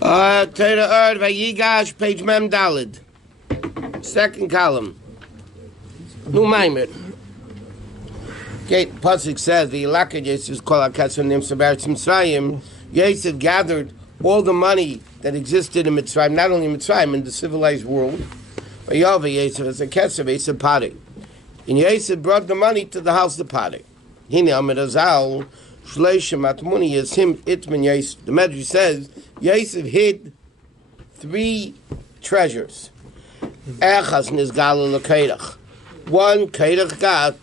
Torah Or Vayigash, page Mem Dalid. Second column. Nu Maimer. Okay, Pasuk says, the Yelaka Yosef called Akatsu Nim Sabarit Mitzrayim. Yosef gathered all the money that existed in Mitzrayim, not only in Mitzrayim, in the civilized world. Vayava Yosef as a ketzer, Yosef Pari. And Yosef brought the money to the house of Pari. Hine Amid Azal, Shleishim Atmuni Yasim Itman Yosef. The Medrash says, Yosef hid 3 treasures. Echas Nizgal L'Keirach. One Keirach got,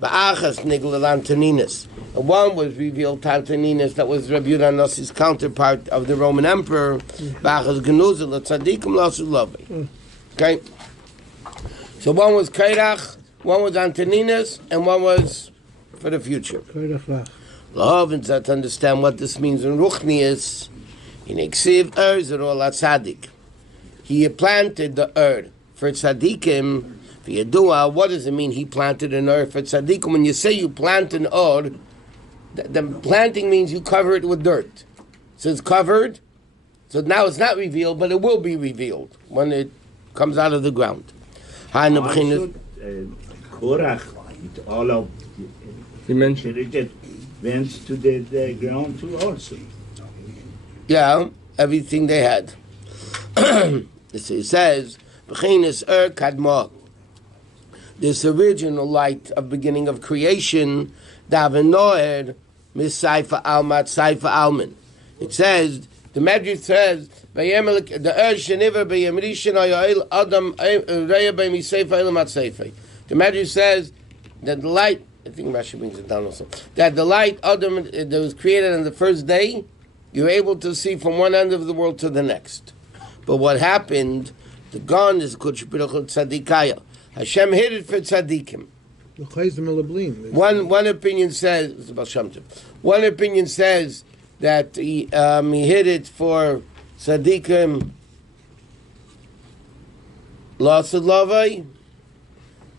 V'achas Nigla Antoninas. And one was revealed to Antoninas, that was Rabbi Yudanossi's counterpart of the Roman Emperor. V'achas Genuzah L'Tzadikim L'Asu Lovei. Okay? So one was Keirach, one was Antoninas, and one was for the future. Lahavin to understand what this means in Ruchnius. In Eksiv Zerol Tzadik. He planted the earth for tzaddikim. For Yadua, what does it mean he planted an earth for tzaddikim? When you say you plant an earth, the planting means you cover it with dirt. So it's covered. So now it's not revealed, but it will be revealed when it comes out of the ground. Korach, all of He mentioned it went to the ground too also. Yeah, everything they had. It says, Kadma. This original light of beginning of creation, Davenoed Misaifa Almat Saifa Alman. It says, the Medrash says, the Medrash says that the light, I think Rashi brings it down also, that the light Adam that was created on the first day, you're able to see from one end of the world to the next. But what happened, the gun is Kuch B'Ruch Tzadikaya. Hashem hid it for tzaddikim. One opinion says, that he hid it for tzaddikim lost lavai.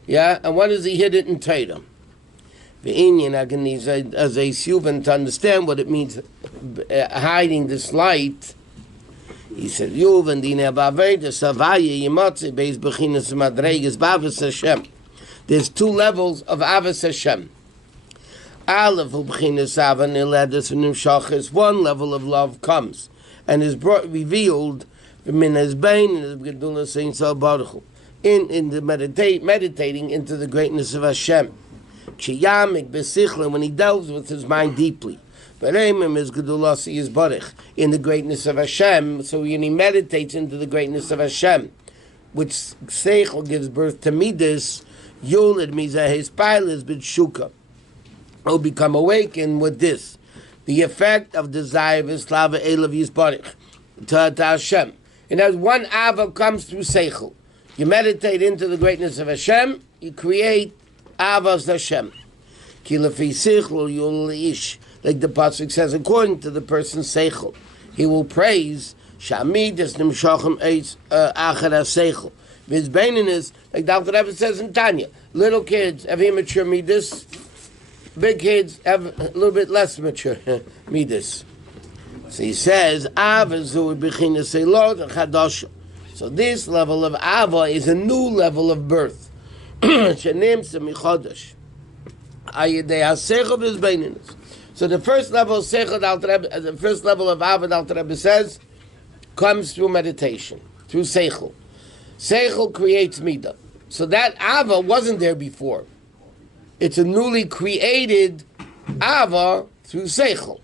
Yeah, and when does he hid it in Torah? The Indian Aganiz as a Suvan to understand what it means hiding this light. He said, Yuvan dine baveda savaya yimatze beis bechinas madreges bavas Hashem. There's 2 levels of avas Hashem. Aleph bechinas avan iladus v'nimshachas. One level of love comes and is revealed min hezbein and gedula sein so baruch in the meditating into the greatness of Hashem. Chiyamik besichla, when he delves with his mind deeply. Is Baruch in the greatness of Hashem, so when he meditates into the greatness of Hashem, which Seichel gives birth to Midas, Yulid Mizah Pilas B'Shuka, will become awakened with this. The effect of desire of Islava Elav Yisbarich to Hashem. And as one Ava comes through Seichel, you meditate into the greatness of Hashem, you create Avas Hashem. Kilafi Seichel Yul Ish. Like the Pasuk says, according to the person's seichel, he will praise Shamidas Nimshachem Eitz Achar HaSeichel. His baininess, like Dr. Rabbi says in Tanya, little kids have immature midas, big kids have a little bit less mature midas. So he says, Avazu Bechinas Elot Chadasha. So this level of Ava is a new level of birth. Shenim Semichodesh. Ayidei HaSeichel is baininess. So the first level of Seichel, the first level of Avad, Alter Rebbe says, comes through meditation, through Seichel. Seichel creates Midah. So that Ava wasn't there before. It's a newly created Ava through Seichel.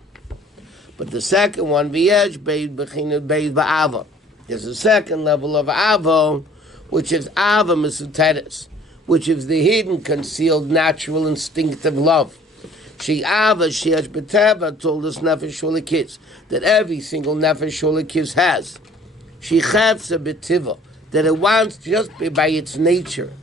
But the second one, V'yesh Beis Ba'ava. There's a second level of Ava, which is Ava Mesuteres, which is the hidden, concealed, natural, instinctive love. She'ava she'ash b'teva told us nefesh sholekis that every single nefesh sholekis has. She chavsa b'tiva that it wants just by its nature.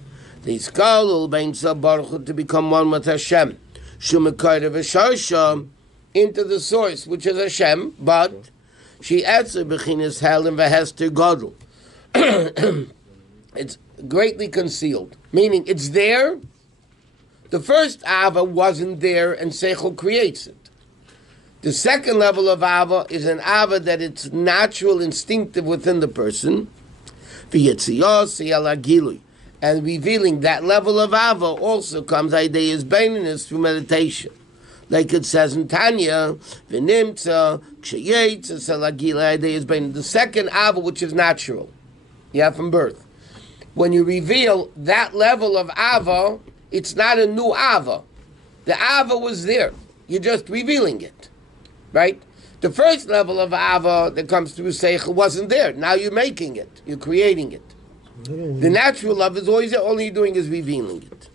The skalul bein baruch to become one with Hashem. Shumekayre v'sharsha into the source which is Hashem, but she etzer b'chinas helim v'hester gadol. It's greatly concealed, meaning it's there. The first Ava wasn't there, and Seichel creates it. The second level of ava is an ava that it's natural, instinctive within the person. And revealing that level of ava also comes ideas baininess through meditation. Like it says in Tanya, V'nimtza, Kshayetza, Salagila, ideas baininess. The second ava, which is natural, from birth. When you reveal that level of ava, it's not a new ava. The ava was there. You're just revealing it, right? The first level of ava that comes through seichel wasn't there. Now you're making it. You're creating it. The natural love is always there. All you're doing is revealing it.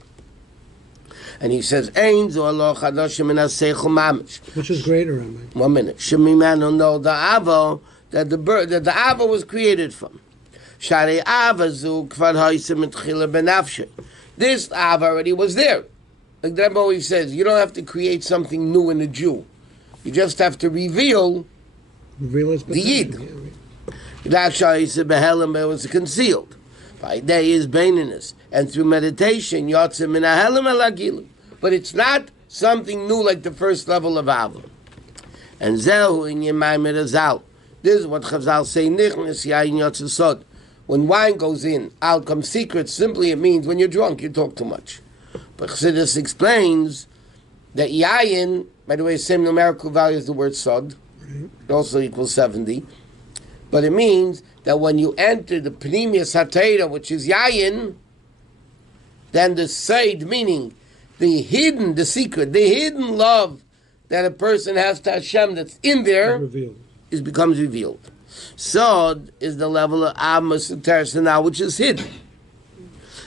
And he says, which is greater, Rabbi? 1 minute. Shemimanu know the ava that the ava was created from. This ava already was there. Like the Rebbe always says, you don't have to create something new in a Jew. You just have to reveal the Yid. It was concealed. By day is baininess. And through meditation, yotzim min hahelim elagilim. But it's not something new like the first level of ava. And zehu in Yemaimer Azal. This is what Chazal say, nichnas yayin yotzesod. When wine goes in, out comes secrets. Simply it means when you're drunk, you talk too much. But Chassidus explains that yayin, by the way, same numerical value as the word sod, it also equals 70. But it means that when you enter the Pnimius HaTeira, which is yayin, then the seid, meaning the hidden, the secret, the hidden love that a person has to Hashem that's in there, becomes revealed. Sod is the level of Amos and now, which is hidden.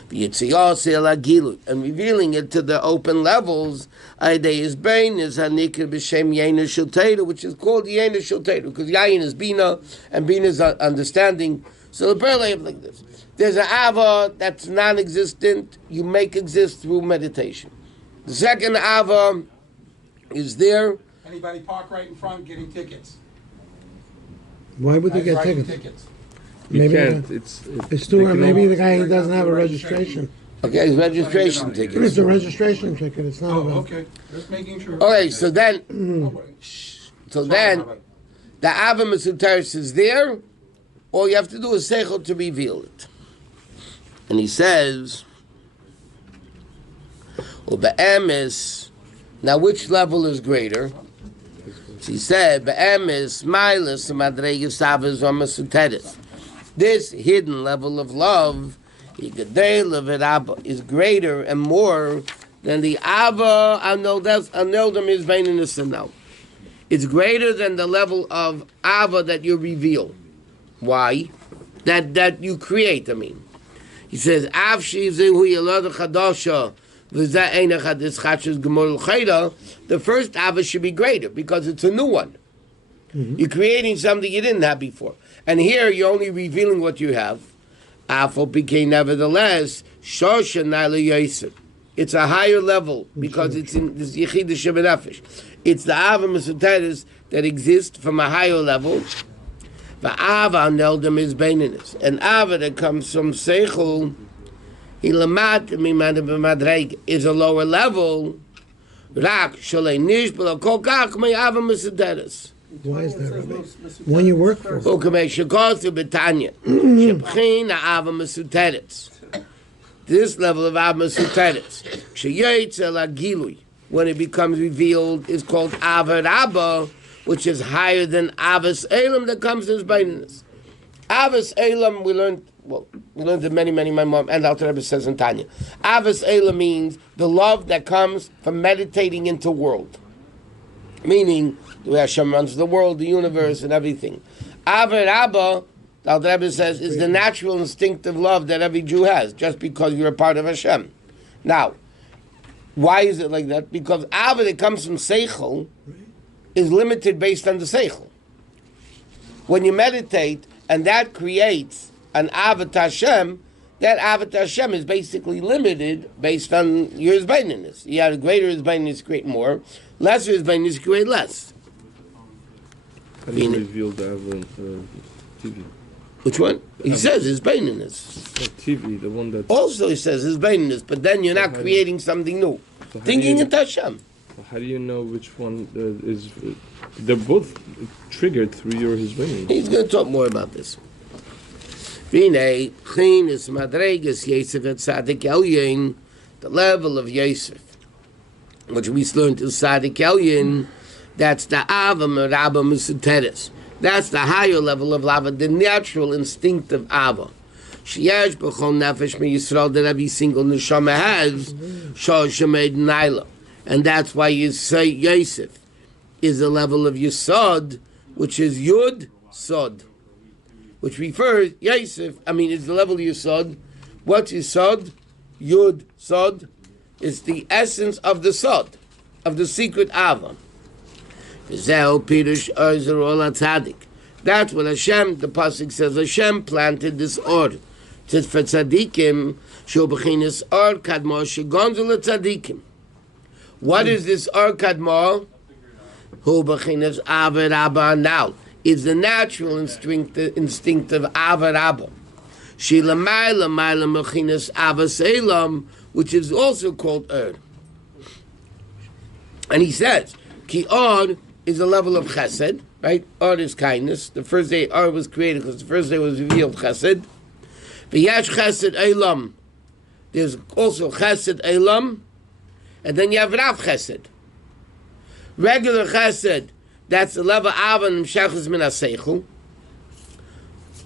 And revealing it to the open levels, is brain is Hanikr b'shem Yaina Shulteira, which is called Yaina Shulteira, because Yain is Bina, and Bina is understanding. So the parallel is like this. There's an Ava that's non-existent, you make exist through meditation. The second Ava is there. Anybody park right in front getting tickets? Why would they get tickets? You Maybe can't. It's too. Maybe the guy doesn't have a registration. Okay, it's registration ticket. It's a registration ticket. It's not. Okay. Just making sure. Okay, so then, the Ava Mesuteris is there. All you have to do is seichel to reveal it. And he says, "Ube'emes." Now, which level is greater? So he said, "Be'emes mailas madreigas avas or mesuteris." This hidden level of love is greater and more than the Ava Aneldim is Baininus now. It's greater than the level of Ava that you reveal. Why? That you create, I mean. He says, the first Ava should be greater because it's a new one. Mm-hmm. You're creating something you didn't have before. And here you're only revealing what you have. Afo became nevertheless Shoshan Naila Yosef. It's a higher level because it's in this Yechid Shebenafesh. It's the Ava Mesuteris that exists from a higher level. The Ava Neldem is Baininus. An Ava that comes from Seichel, Hilamat Mimad B'Madreg is a lower level. Rak Sholei Nish B'Lo Kol Kach Me Ava Mesuteris. Why is that, Rabbi? When you work for this level of Ava Mesuteris, when it becomes revealed, is called Ava Rabba, which is higher than Avas Elam that comes in Baininus. Avas Elam, we learned it many Maamarim, and Alter Rebbe says in Tanya. Avas Elam means the love that comes from meditating into world. Meaning, the way Hashem runs the world, the universe, and everything. Ava Rabba, the Alter Rebbe says, is the natural instinctive love that every Jew has, just because you're a part of Hashem. Now, why is it like that? Because Ava that comes from Seichel is limited based on the Seichel. When you meditate, and that creates an Ava Hashem, that Ava Hashem is basically limited based on your Izbaininus. You have a greater Izbaininus, create more. Lesser Izbaininus, create less. How do you reveal the Ava TV? Which one? He says Izbaininus. TV, the one that... Also he says Izbaininus, but then you're not creating something new. So Thinking into Hashem. How do you know which one is? They're both triggered through your hizbon. He's going to talk more about this. V'nei chin is madregas Yosef at Tzadik Elyon, the level of Yosef, which we learned in Tzadik Elyon. That's the Ava Merabah Musuteres. That's the higher level of lava, the natural instinctive Ava. Sheyesh b'chol nefesh meYisrael, that every single neshama has shor shemed naila, and that's why you say Yosef is the level of Yesod, which is Yud Sod, which refers Yosef. I mean, it's the level of Yesod. What's Yesod? Yud Sod is the essence of the Sod, of the secret Ava. That's what Hashem, the pasuk says, Hashem planted this or. It says for tzaddikim, shu b'chinas or kadma shegonzu letzaddikim. What is this or kadma? Hu b'chinas ava rabba now. It's the natural instinctive ava rabba. She lamayla mayla b'chinas ava selam, which is also called And he says, ki or is a level of chesed, right? Or is kindness. The first day Or was created because the first day was revealed chesed. V'yash chesed elam. There's also chesed elam, and then you have rav chesed. Regular chesed, that's the level av and shechus min haseichel,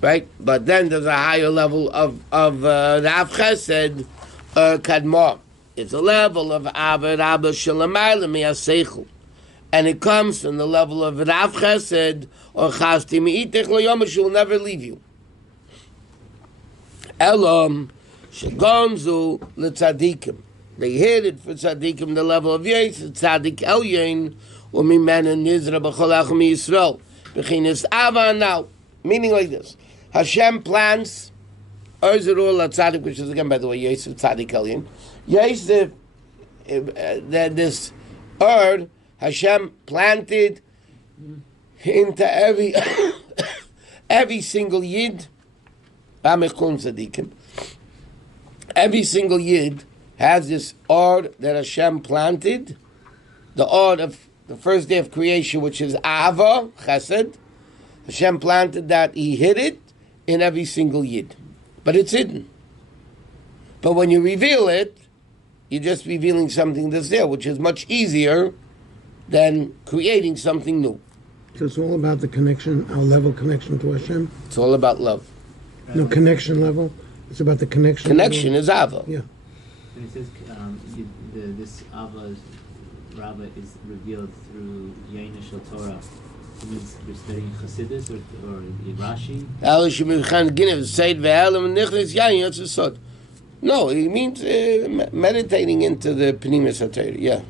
right? But then there's a higher level of rav chesed kadma. It's a level of av rabba shalamayla mi haseichel. And it comes from the level of Rav Chesed or Chasti Me'itech Lo she will never leave you. Elam Shegonzu L'Tzadikim. They hid it for Tzadikim, the level of Yosef, Tzadik Elyon, or Mimena Nizra B'chol Achim Yisrael. B'chinas Ava now. Meaning like this. Hashem plants Erzerul L'Tzadik, which is again, by the way, Yosef Tzadik Elyon. Yosef, this Hashem planted into every single yid. Every single yid has this or that Hashem planted, the or of the first day of creation, which is Ava Chesed. Hashem planted that; He hid it in every single yid, but it's hidden. But when you reveal it, you're just revealing something that's there, which is much easier than creating something new. So it's all about the connection, our level connection to Hashem? It's all about love. No, connection level? It's about the connection. Connection level. is Ava. Yeah. And it says this Ava Rabba is revealed through Yaina Shel Torah. It means you're studying Chassidus or Rashi. No, it means meditating into the Pnimis HaTorah. Yeah.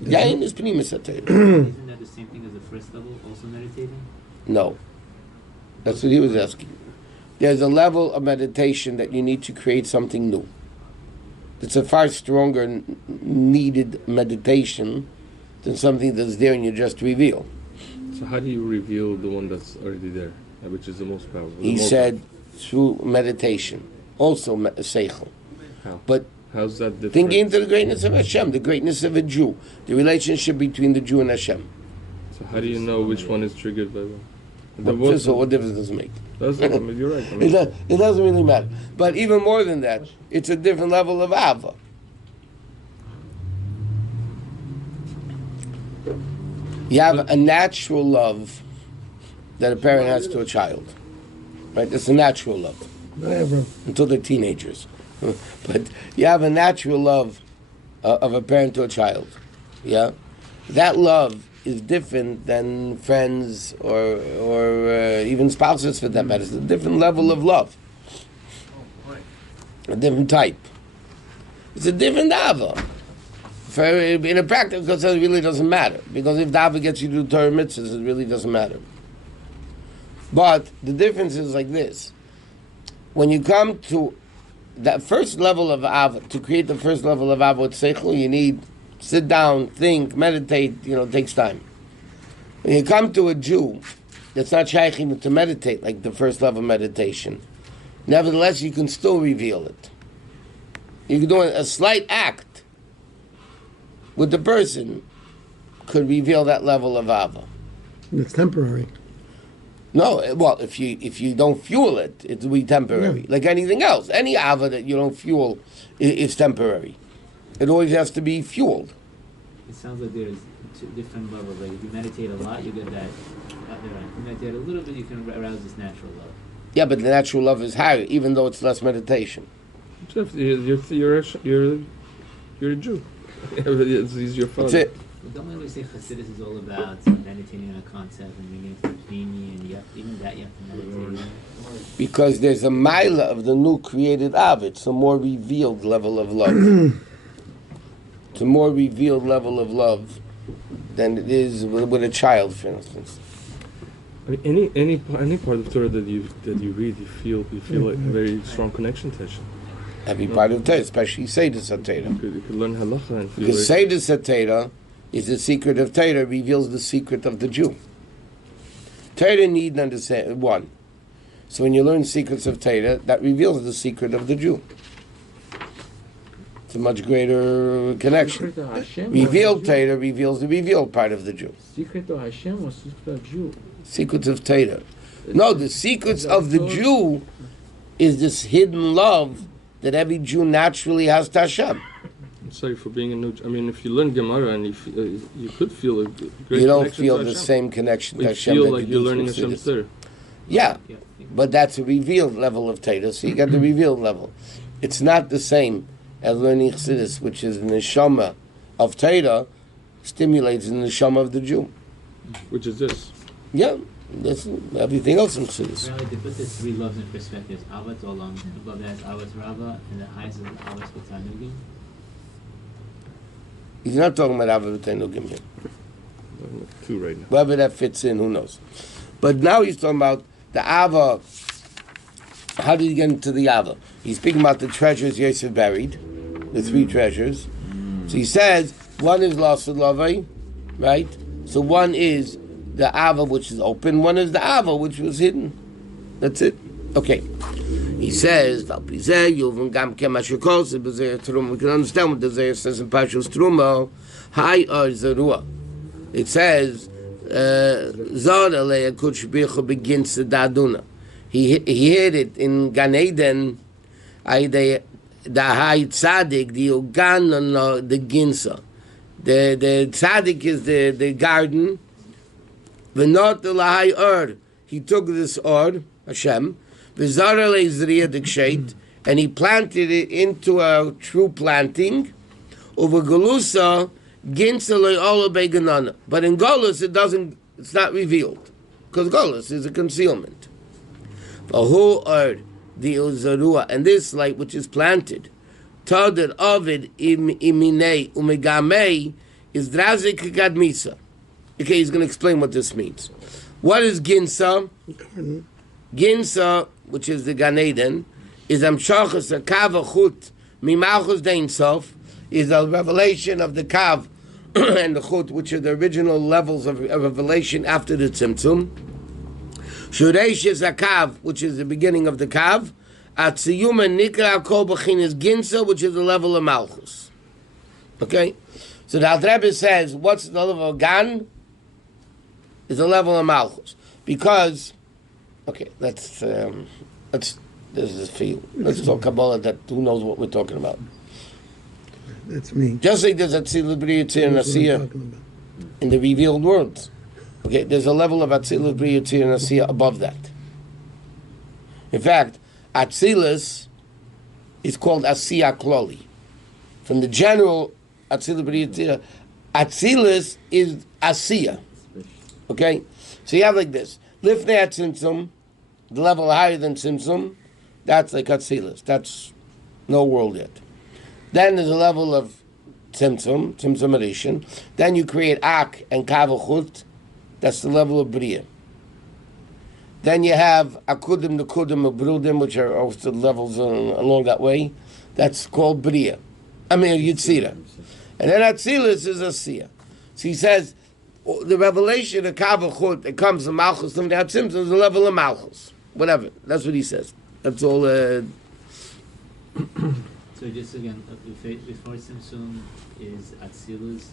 Yain is Pnimis HaTorah. Isn't that the same thing as the first level, also meditating? No. That's what he was asking. There's a level of meditation that you need to create something new. It's a far stronger needed meditation than something that's there and you just reveal. So how do you reveal the one that's already there, which is the most powerful? He said through meditation, also seichel. How? But how's that different? thinking into the greatness of Hashem, the greatness of a Jew, the relationship between the Jew and Hashem. So how do you know which one is triggered by what? First of all, what difference does it make? Doesn't, I mean, you're right. I mean, It doesn't really matter. But even more than that, it's a different level of Ava. You have a natural love that a parent has to a child. Right? It's a natural love. Whatever. Until they're teenagers. But you have a natural love of a parent to a child. Yeah? That love is different than friends or even spouses for that matter. It's a different level of love. A different type. It's a different Ava. In a practical sense, it really doesn't matter. Because if the Ava gets you to do Torah mitzvahs, it really doesn't matter. But the difference is like this. When you come to that first level of Ava, to create the first level of Ava with Seichel, you need sit down, think, meditate, it takes time. When you come to a Jew that's not shaykh even to meditate, like the first level of meditation, nevertheless, you can still reveal it. You can do a slight act with the person could reveal that level of Ava. It's temporary. No, well, if you don't fuel it, it will be temporary. Like anything else. Any Ava that you don't fuel is temporary. It always has to be fueled. It sounds like there's two different levels. Like if you meditate a lot, you get that. If you meditate a little bit, you can arouse this natural love. Yeah, but the natural love is higher, even though it's less meditation. Jeff, you're a Jew. He's your father. That's it. But don't we always say Chassidus is all about meditating on a concept and bringing it to the Pnimi, and even that you have to meditate. Because there's a mila of the new created Av. It's a more revealed level of love. It's a more revealed level of love than it is with a child, for instance. I mean, any part of Torah that you read, you feel like a very strong connection to Hashem. Every part of Torah, especially Seder Satera. You could learn halacha and feel Because Seder Satera is the secret of Torah, reveals the secret of the Jew. Torah need to understand one. So when you learn secrets of Torah, that reveals the secret of the Jew. It's a much greater connection. Revealed Torah reveals the revealed part of the Jew. Secret of Hashem or secret of Jew? Secrets of Torah. No, the secrets of the Jew is this hidden love that every Jew naturally has to Hashem. I'm sorry for being a new. I mean, if you learn Gemara and you could feel a great. You don't connection feel to the Hashem. same connection to You Hashem. feel that like you you're do learning through Hashem's Siddur. Torah. Yeah, but that's a revealed level of Torah. So you got the revealed level. It's not the same as learning Chassidus, which is the neshama of Torah, stimulates the neshama of the Jew. Which is this. Yeah, that's everything else in Chassidus. Rabbi, to put the three loves in perspective, Avat Olam, above that is Avat Rava, and the highest is Avat B'Tanugim. He's not talking about Ava B'Tanugim here. Two right now. Wherever that fits in, who knows? But now he's talking about the Ava. How did he get into the Ava? He's speaking about the treasures Yosef buried, the three treasures. So he says, one is Lasud Lavai, right? So one is the Ava which is open, one is the Ava which was hidden. That's it. Okay. He says, we can understand what the Zayah says in Parshas Truma. Hi or Zerua. It says, he hid it in Gan Eden, the high tzaddik, the Ugan, the Ginsa. The tzaddik is the garden. V'not l'hai or. He took this or, Hashem, v'zara le'zriya d'ksheit, and he planted it into a true planting. Over Galusa, Ginsa le'ola be'ganana. But in Golus, it's not revealed. Because Golus is a concealment. V'hu or, the Uzarua, and this light which is planted, Tadar Ovid imine umegamei is drazik gadmisa. Okay, he's going to explain what this means. What is Ginsa? Ginsa, which is the Gan Eden, is Amshachas a Kav Chut Mimalchus Dein Sof, is a revelation of the Kav and the Chut, which are the original levels of revelation after the Tzimtzum. Shureish is a Kav, which is the beginning of the Kav. Atziyum and Nikra Kol B'chin is Ginsa, which is the level of Malchus. Okay? So the Alter Rebbe says, what's the level of Gan? Is the level of Malchus. Because, okay, let's this is for you. Let's talk Kabbalah that who knows what we're talking about. That's me. Just like there's Atzilus B'ri Yitzir and Asiya in the revealed worlds. Okay, there's a level of Atzilus B'ri Yitzir and Asiya above that. In fact, Atzilus is called Asiya Kloli. From the general Atzilus B'ri Yitzir, Atzilus is Asiya. Okay? So you have like this. Lifnei Tzimtzum, the level higher than Tzimtzum, that's like Atzilus. That's no world yet. Then there's a level of Tzimtzum Arishin. Then you create Ak and Kavachut, that's the level of Bria. Then you have Akudim, Nekudim, Abrudim, which are also levels along that way. That's called Bria. I mean, Yitzira. And then Atzilus is Asiya. So he says, the revelation of Kavachut that comes from Malchus from the Tzimtzum is the level of Malchus. Whatever. That's what he says. That's all. So just again, before Tzimtzum is Atzilus,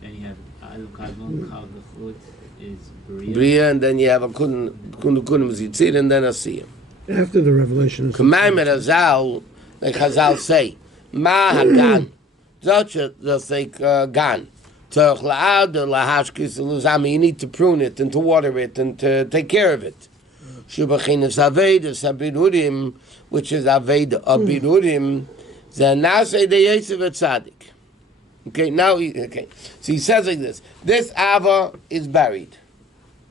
Then you have Adu Kadmon, Kal V'chut is Bria. Bria, and then you have a Kunim Zitzir, and then a Siyam. After the revelation. K'mayim Razal, like Chazal say, Ma Hagan, just like Gan. You need to prune it and to water it and to take care of it. Shubachinas Avedas Abirurim, which is Aveda Abirurim, Zanase de Yosef Tzadik. Okay, now okay. So he says like this: this Ava is buried.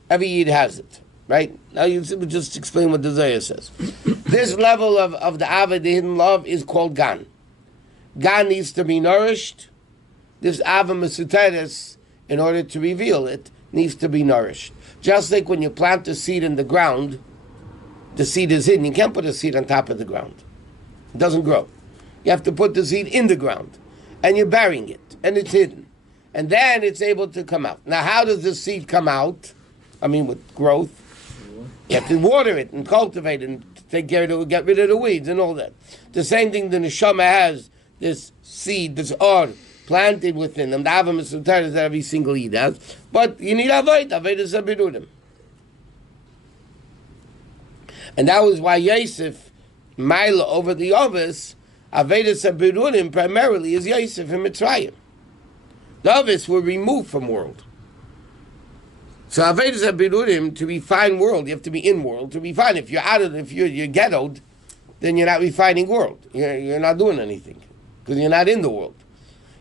Every Yid has it, right? Now you just explain what the Zohar says. This level of the Ava, the hidden love, is called Gan. Gan needs to be nourished. This Ava Mesuteres, in order to reveal it, needs to be nourished. Just like when you plant a seed in the ground, the seed is hidden. You can't put a seed on top of the ground. It doesn't grow. You have to put the seed in the ground. And you're burying it. And it's hidden. And then it's able to come out. Now, how does the seed come out? I mean, with growth. You have to water it and cultivate it and take care of it, get rid of the weeds and all that. The same thing the neshama has, this seed, this or planted within them. The Avam is that every single Yid has. But you need Avodah. Avodah is Abirudim. And that was why Yosef, Maila over the Ovis, Avodah Abirudim primarily is Yosef in Mitzrayim. The Ovis were removed from world. So Avodah Abirudim, to refine world, you have to be in world. To refine, if you're out of, if you're ghettoed, then you're not refining world. You're not doing anything because you're not in the world.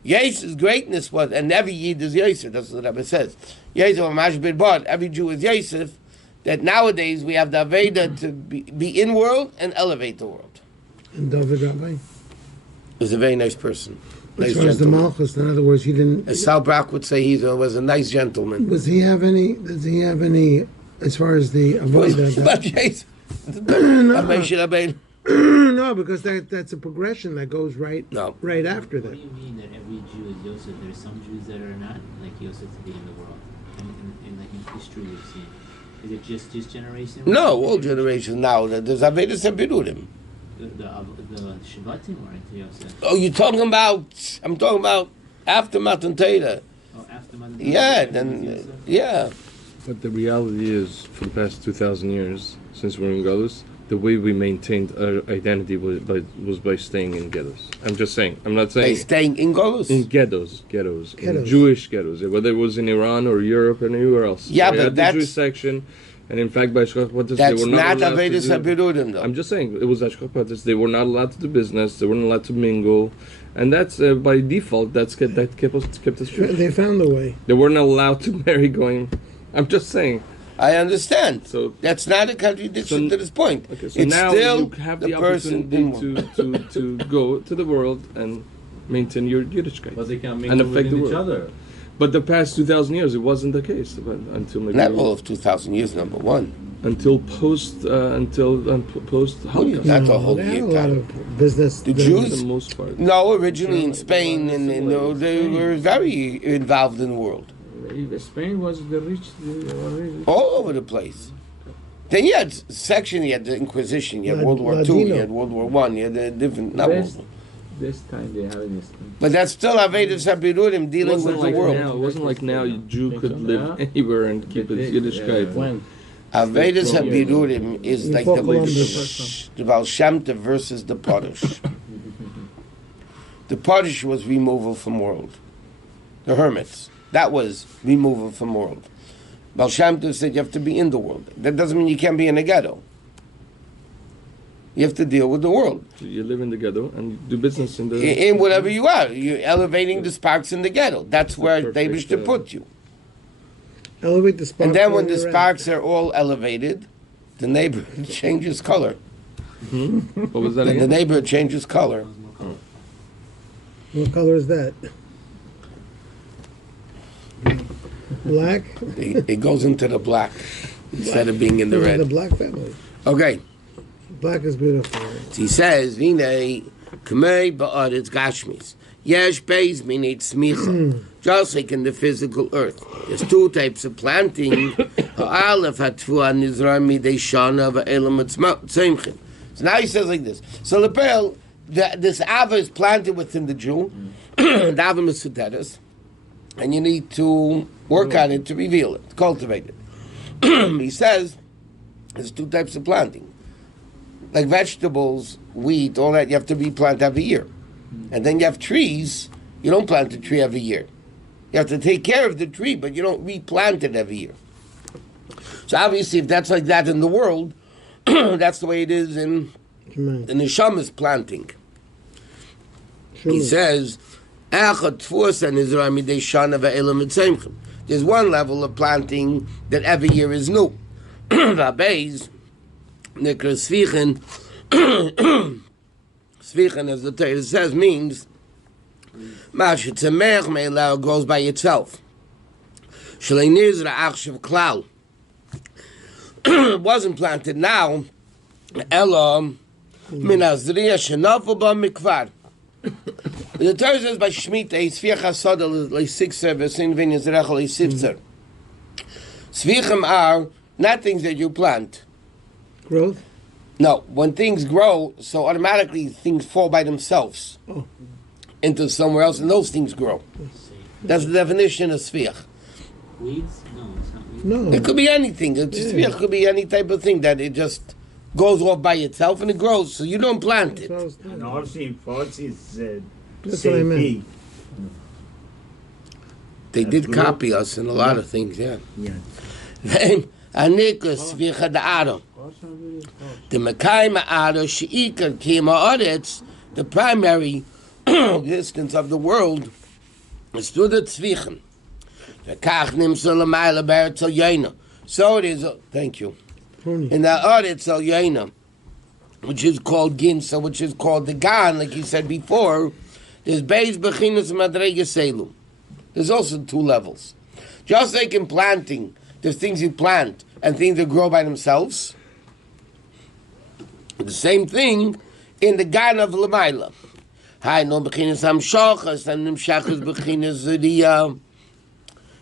Yosef's greatness was, and every Yid is Yosef, that's what the Rabbi says. Yosef Mamash Bidbad, every Jew is Yosef, that nowadays we have the Aveda to be in world and elevate the world. And David Rabbi? He was a very nice person. As Nice far as the gentleman. Malchus, in other words, he didn't... As Sal Brock would say, he was a nice gentleman. Does he have any, as far as the Avodah? But Yosef, No, because that's a progression that goes right after What that. do you mean that every Jew is Yosef? There are some Jews that are not like Yosef to be in the world. And like in history you've seen. Is it just this generation? No, all generations now. There's Avodah Abirudim. The Shabbatim weren't Yosef. Oh, I'm talking about after Matan Torah. Oh, after Matan Yeah, Torah, then, Yosef? yeah. But the reality is, for the past 2,000 years, since we're in Galus, the way we maintained our identity was by staying in ghettos. I'm just saying. I'm not saying... They staying in Golus? In ghettos, in Jewish ghettos, whether it was in Iran or Europe or anywhere else. Yeah, We but had that's... the Jewish section, and in fact, by Shkoch Patis, they That's were not not allowed to Avodah do... Abirudim, though. I'm just saying, it was at Shkoch Patis, they were not allowed to do business, they weren't allowed to mingle, and that's, by default, that kept us Jewish. They found a way. They weren't allowed to marry going... I'm just saying. I understand. So that's not a contradiction to this point. Okay, so it's now still you have the person opportunity to go to the world and maintain your Yiddishkeit. But they can And mingle affect the with each world. other. But the past 2,000 years, it wasn't the case until maybe not all of 2,000 years. Number one, until post post Holocaust. that's a whole They had year a lot time. of business. The For Jews? the most part. No, originally in Spain, and they were very involved in the world, Spain was the rich, all over the place. Then you had section, you had the Inquisition, you had World War II, you Ladino. had World War I, you had the different. Not Best- World War. this time they have in Spain. But that's still Avodah Abirudim It dealing with wasn't the like world. now. It wasn't like now. A Jew Think could so, live yeah. anywhere and keep his Yiddishkeit. When? Avodah Abirudim is like the Columbus. Baal Shem Tov versus the Parush. The Parush was removal from world. The hermits. That was removal from world. Baal Shem Tov said you have to be in the world. That doesn't mean you can't be in a ghetto. You have to deal with the world. So you live in the ghetto and you do business in the... In whatever you are. You're elevating the sparks in the ghetto. That's where perfect, they wish to put you. Elevate the spark. And then when where the you're at. sparks are all elevated, the neighborhood changes color. What was that And the again? neighborhood changes color. What color is that? Black. It goes into the black instead of being in the The red. black family. Okay. Black is beautiful. So he says, Vine, Kamei Ba'aretz Gashmis. Yesh Beis Minit Smicha. Just like in the physical earth. There's two types of planting. Aleph Hatfua Nizram Midei Shana Va'elam Tzemchin. So now he says like this. So Lepel, this Ava is planted within the Jew. The Ava Mesuteres. and you need to work on it to reveal it, cultivate it. He says there's two types of planting. Like vegetables, wheat, all that, you have to replant every year. And then you have trees, you don't plant a tree every year. You have to take care of the tree, but you don't replant it every year. So obviously, if that's like that in the world, that's the way it is in the Neshama's planting. He says, there's one level of planting that every year is new. Rabbi's Svichen, as the Torah says, means grows by itself. It wasn't planted now. The Torah says by Shemitah, Svichem are not things that you plant. Growth? No, when things grow, so automatically things fall by themselves into somewhere else, and those things grow. That's the definition of Svich. Weeds? No, it's not weeds. No. It could be anything. Svich could be any type of thing that it just goes off by itself and it grows, so you don't plant it. And also in Fox is That's what I meant. They did copy us in a lot of things, yeah. The Mekayim Ha'ara She'ikar Kiyam Ha'aretz, the primary existence of the world is through the Tzvichen. So it is, thank you. In the Ha'aretz Al Yaina, which is called Ginsa, which is called the Gan, like you said before, there's Beis Bechinas Madrega Selu. There's also two levels. Just like in planting, there's things you plant and things that grow by themselves. The same thing in the Gan of Lamaila.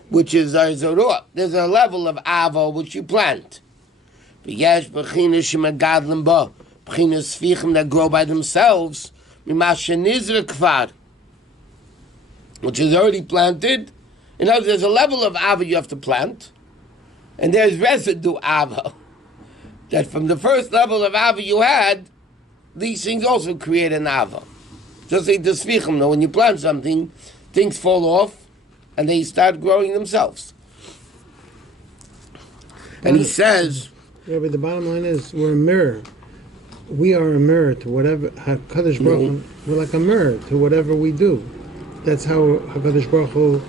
Which is Zarua. There's a level of Ava which you plant. That grow by themselves, which is already planted. In other words, there's a level of Ava you have to plant, and there's residue Ava. That from the first level of Ava you had, these things also create an Ava. Just like the Svichim, when you plant something, things fall off, and they start growing themselves. And he says... Yeah, but the bottom line is, we're a mirror. We are a mirror to whatever HaKadosh Baruch Hu. We're like a mirror to whatever we do. That's how HaKadosh Baruch Hu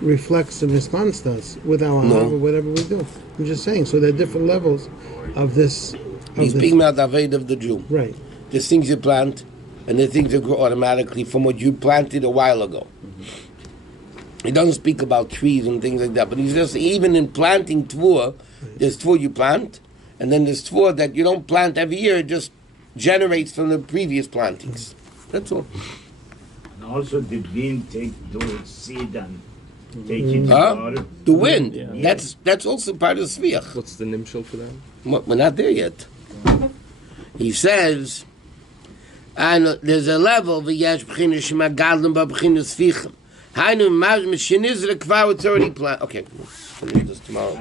reflects and responds to us with our or whatever we do. I'm just saying. So there are different levels of this. He's speaking about the Aved of the Jew. Right. There's things you plant, and there's things that grow automatically from what you planted a while ago. He doesn't speak about trees and things like that, but he's just, even in planting tvua, there's tvua you plant, and then there's tvua that you don't plant every year, it just generates from the previous plantings. That's all. And also the wind take the seed and take it to water. The wind. Yeah. That's also part of Sviach. What's the nimshal for that? We're not there yet. He says, and there's a level v'yesh b'chinas shema gadlim b'chinas Svichim. Hainu ma'az m'shinizra kvar, it's already planned. Okay, we'll finish this tomorrow.